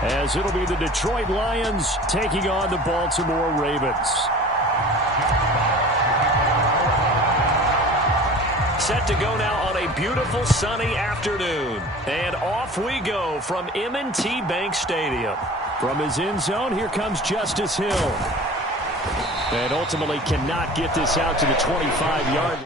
as it'll be the Detroit Lions taking on the Baltimore Ravens. Set to go now on a beautiful sunny afternoon. And off we go from M&T Bank Stadium. From his end zone, here comes Justice Hill. And ultimately cannot get this out to the 25-yard line.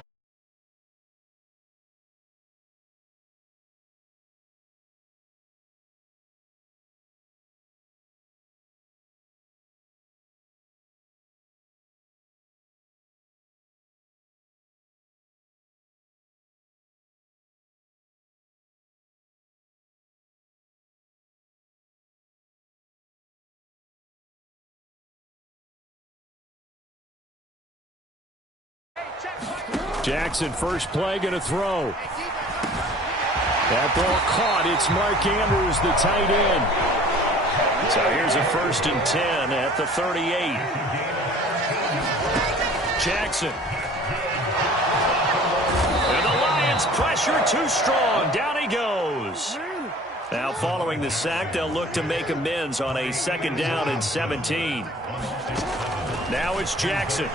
Jackson, first play, going to throw. That ball caught. It's Mark Andrews, the tight end. So here's a 1st and 10 at the 38. Jackson. And the Lions pressure too strong. Down he goes. Now following the sack, they'll look to make amends on a 2nd down and 17. Now it's Jackson.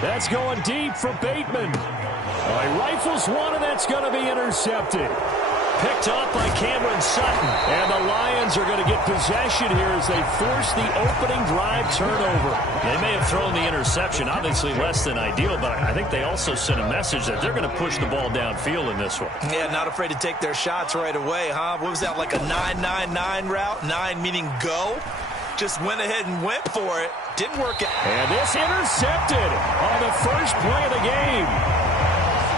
That's going deep for Bateman. He rifles one, and that's going to be intercepted. Picked up by Cameron Sutton. And the Lions are going to get possession here as they force the opening drive turnover. They may have thrown the interception, obviously less than ideal, but I think they also sent a message that they're going to push the ball downfield in this one. Yeah, not afraid to take their shots right away, huh? What was that, like a 9-9-9 route? 9 meaning go? Just went ahead and went for it. Didn't work out. And this intercepted on the first play of the game.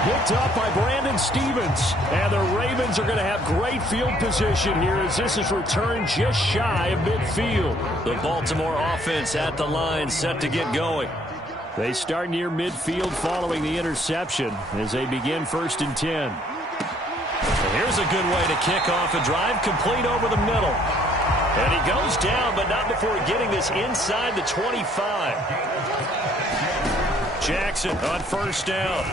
Picked up by Brandon Stevens. And the Ravens are going to have great field position here as this is returned just shy of midfield. The Baltimore offense at the line set to get going. They start near midfield following the interception as they begin 1st and 10. And here's a good way to kick off a drive, complete over the middle. And he goes down, but not before getting this inside the 25. Jackson on 1st down.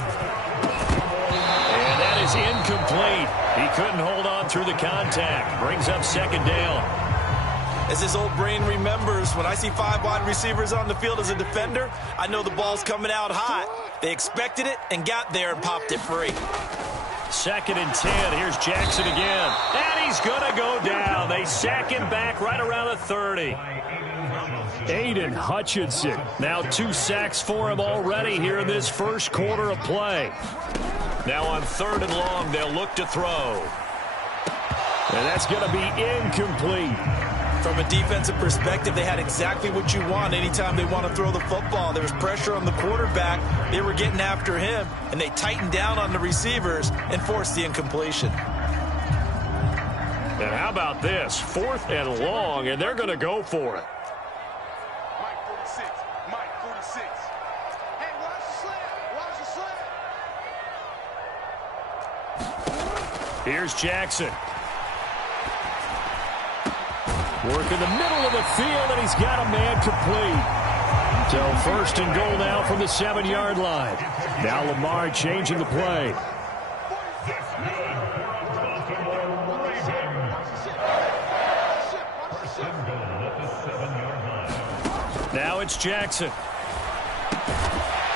And that is incomplete. He couldn't hold on through the contact. Brings up 2nd down. As his old brain remembers, when I see 5 wide receivers on the field as a defender, I know the ball's coming out hot. They expected it and got there and popped it free. 2nd and 10. Here's Jackson again. And he's going to go down. They sack him back right around the 30. Aiden Hutchinson. Now 2 sacks for him already here in this first quarter of play. Now on 3rd and long, they'll look to throw. And that's going to be incomplete. From a defensive perspective, they had exactly what you want anytime they want to throw the football. There was pressure on the quarterback. They were getting after him, and they tightened down on the receivers and forced the incompletion. And how about this? 4th and long, and they're going to go for it. Mike 46. Mike 46. Hey, watch the slant. Watch the slant. Here's Jackson. Work in the middle of the field, and he's got a man complete. So 1st and goal now from the 7-yard line. Now Lamar changing the play. Now it's Jackson.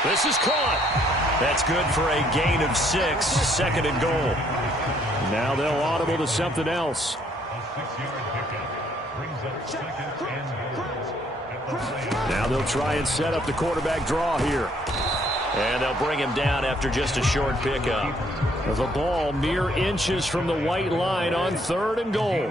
This is caught. That's good for a gain of 6. 2nd and goal. Now they'll audible to something else. Now they'll try and set up the quarterback draw here. And they'll bring him down after just a short pickup. The ball mere inches from the white line on 3rd and goal.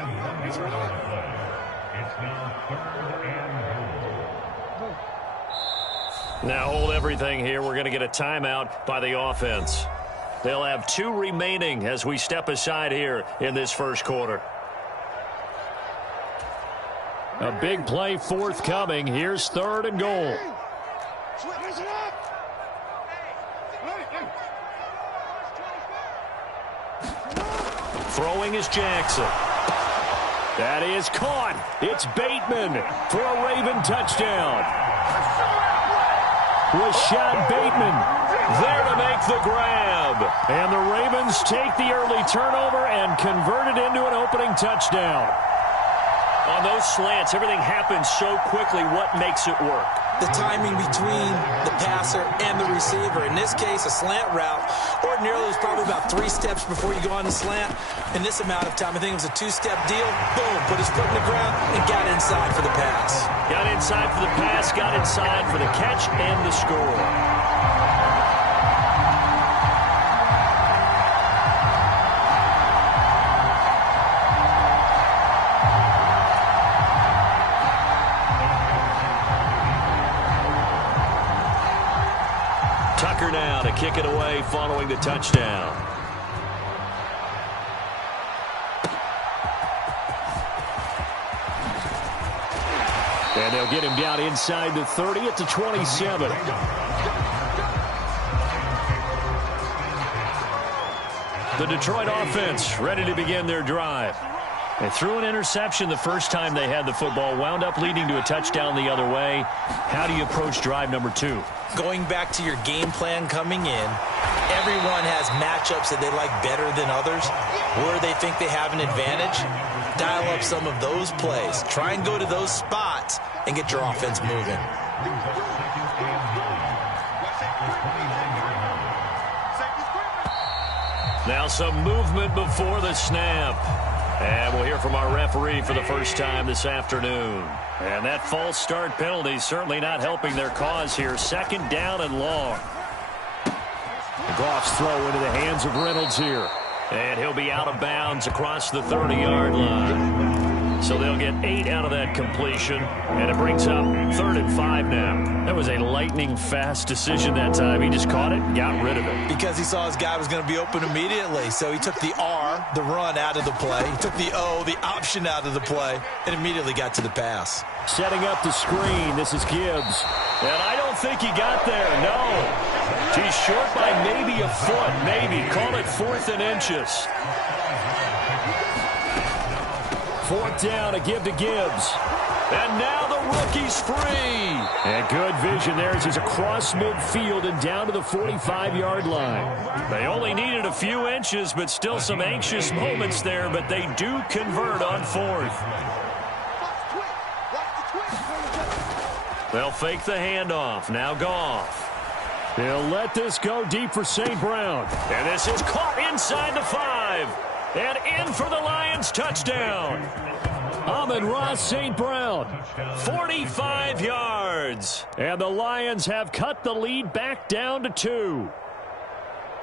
Now hold everything here. We're going to get a timeout by the offense. They'll have 2 remaining as we step aside here in this first quarter. A big play forthcoming. Here's 3rd and goal. Throwing is Jackson. That is caught. It's Bateman for a Raven touchdown. Rashad Bateman there to make the grab. And the Ravens take the early turnover and convert it into an opening touchdown. On those slants, everything happens so quickly. What makes it work? The timing between the passer and the receiver. In this case, a slant route. Ordinarily, it's probably about 3 steps before you go on the slant. In this amount of time, I think it was a 2-step deal. Boom, put his foot in the ground and got inside for the pass. Got inside for the pass, got inside for the catch and the score. Tucker now to kick it away following the touchdown. And they'll get him down inside the 30 at the 27. The Detroit offense ready to begin their drive. They threw an interception the first time they had the football, wound up leading to a touchdown the other way. How do you approach drive number 2? Going back to your game plan coming in, everyone has matchups that they like better than others, where they think they have an advantage. Dial up some of those plays. Try and go to those spots and get your offense moving. Now some movement before the snap. And we'll hear from our referee for the first time this afternoon. And that false start penalty certainly not helping their cause here. 2nd down and long. Goff's throw into the hands of Reynolds here. And he'll be out of bounds across the 30-yard line. So they'll get 8 out of that completion. And it brings up 3rd and 5 now. That was a lightning-fast decision that time. He just caught it and got rid of it. Because he saw his guy was going to be open immediately. So he took the R, the run, out of the play. He took the O, the option, out of the play, and immediately got to the pass. Setting up the screen. This is Gibbs. And I don't think he got there. No. He's short by maybe a foot. Maybe. Call it 4th and inches. 4th down, a give to Gibbs. And now the rookie's free. And good vision there as he's across midfield and down to the 45-yard line. They only needed a few inches, but still some anxious moments there, but they do convert on 4th. They'll fake the handoff. Now Goff. He'll let this go deep for St. Brown. And this is caught inside the 5. And in for the Lions touchdown. Amon-Ra St. Brown, 45 yards. And the Lions have cut the lead back down to 2.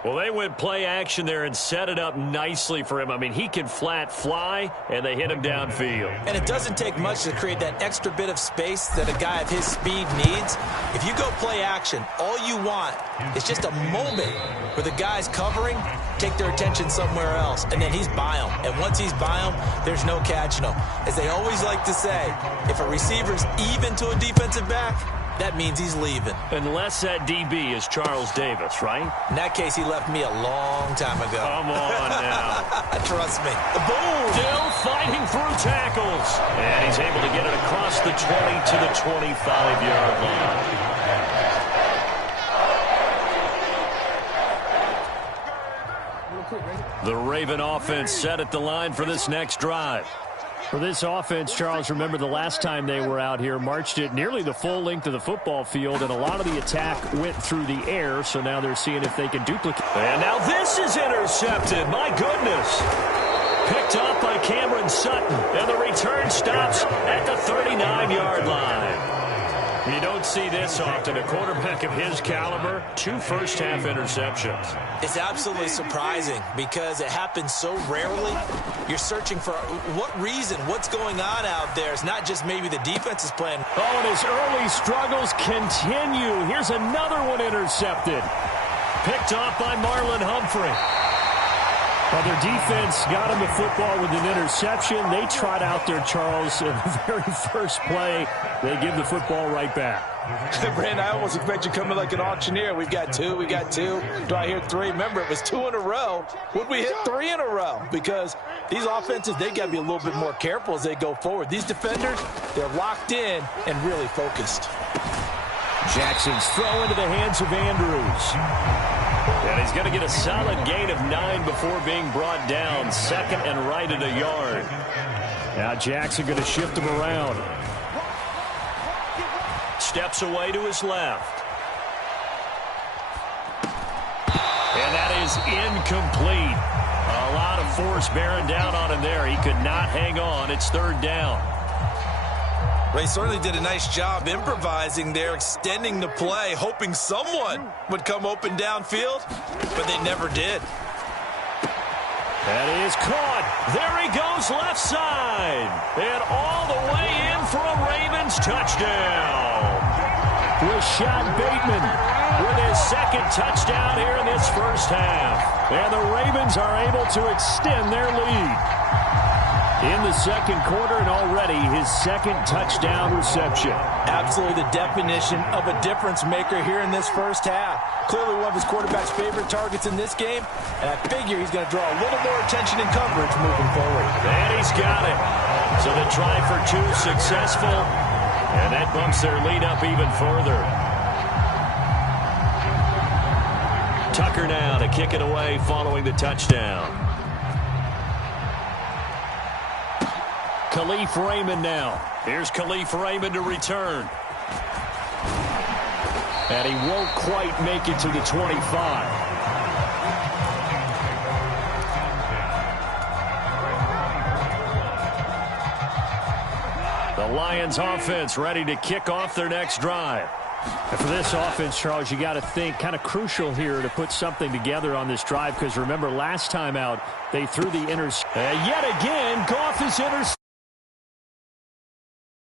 Well, they went play action there and set it up nicely for him. I mean, he can flat fly, and they hit him downfield. And it doesn't take much to create that extra bit of space that a guy of his speed needs. If you go play action, all you want is just a moment where the guy's covering, take their attention somewhere else, and then he's by him. And once he's by him, there's no catching him. As they always like to say, if a receiver's even to a defensive back, that means he's leaving. Unless that DB is Charles Davis, right? In that case, he left me a long time ago. Come on now. Trust me. Boom! Still fighting through tackles. And he's able to get it across the 20 to the 25-yard line. The Raven offense set at the line for this next drive. For this offense, Charles, remember the last time they were out here, marched it nearly the full length of the football field, and a lot of the attack went through the air, so now they're seeing if they can duplicate. And now this is intercepted. My goodness. Picked up by Cameron Sutton, and the return stops at the 39-yard line. You don't see this often. A quarterback of his caliber, 2 first-half interceptions. It's absolutely surprising because it happens so rarely. You're searching for what reason, what's going on out there. It's not just maybe the defense is playing. Oh, and his early struggles continue. Here's another one intercepted. Picked off by Marlon Humphrey. Well, their defense got him the football with an interception. They trot out there, Charles, in the very first play. They give the football right back. Brandon, I almost expect you coming like an auctioneer. We've got 2, we got 2. Do I hear 3? Remember, it was 2 in a row. Would we hit 3 in a row? Because these offenses, they got to be a little bit more careful as they go forward. These defenders, they're locked in and really focused. Jackson's throw into the hands of Andrews. And he's going to get a solid gain of 9 before being brought down. 2nd and right at a yard. Now Jackson going to shift him around. Steps away to his left. And that is incomplete. A lot of force bearing down on him there. He could not hang on. It's third down. Ray certainly did a nice job improvising there, extending the play, hoping someone would come open downfield, but they never did. That is caught. There he goes left side. And all the way in for a Ravens touchdown. Rashad Bateman with his second touchdown here in this first half. And the Ravens are able to extend their lead in the second quarter, and already his second touchdown reception. Absolutely the definition of a difference maker here in this first half. Clearly one of his quarterback's favorite targets in this game, and I figure he's going to draw a little more attention and coverage moving forward. And he's got it. So the try for two successful, and that bumps their lead up even further. Tucker now to kick it away following the touchdown. Khalif Raymond now. Here's Khalif Raymond to return. And he won't quite make it to the 25. The Lions offense ready to kick off their next drive. And for this offense, Charles, you got to think kind of crucial here to put something together on this drive, because remember last time out they threw the yet again Goff is intercepted.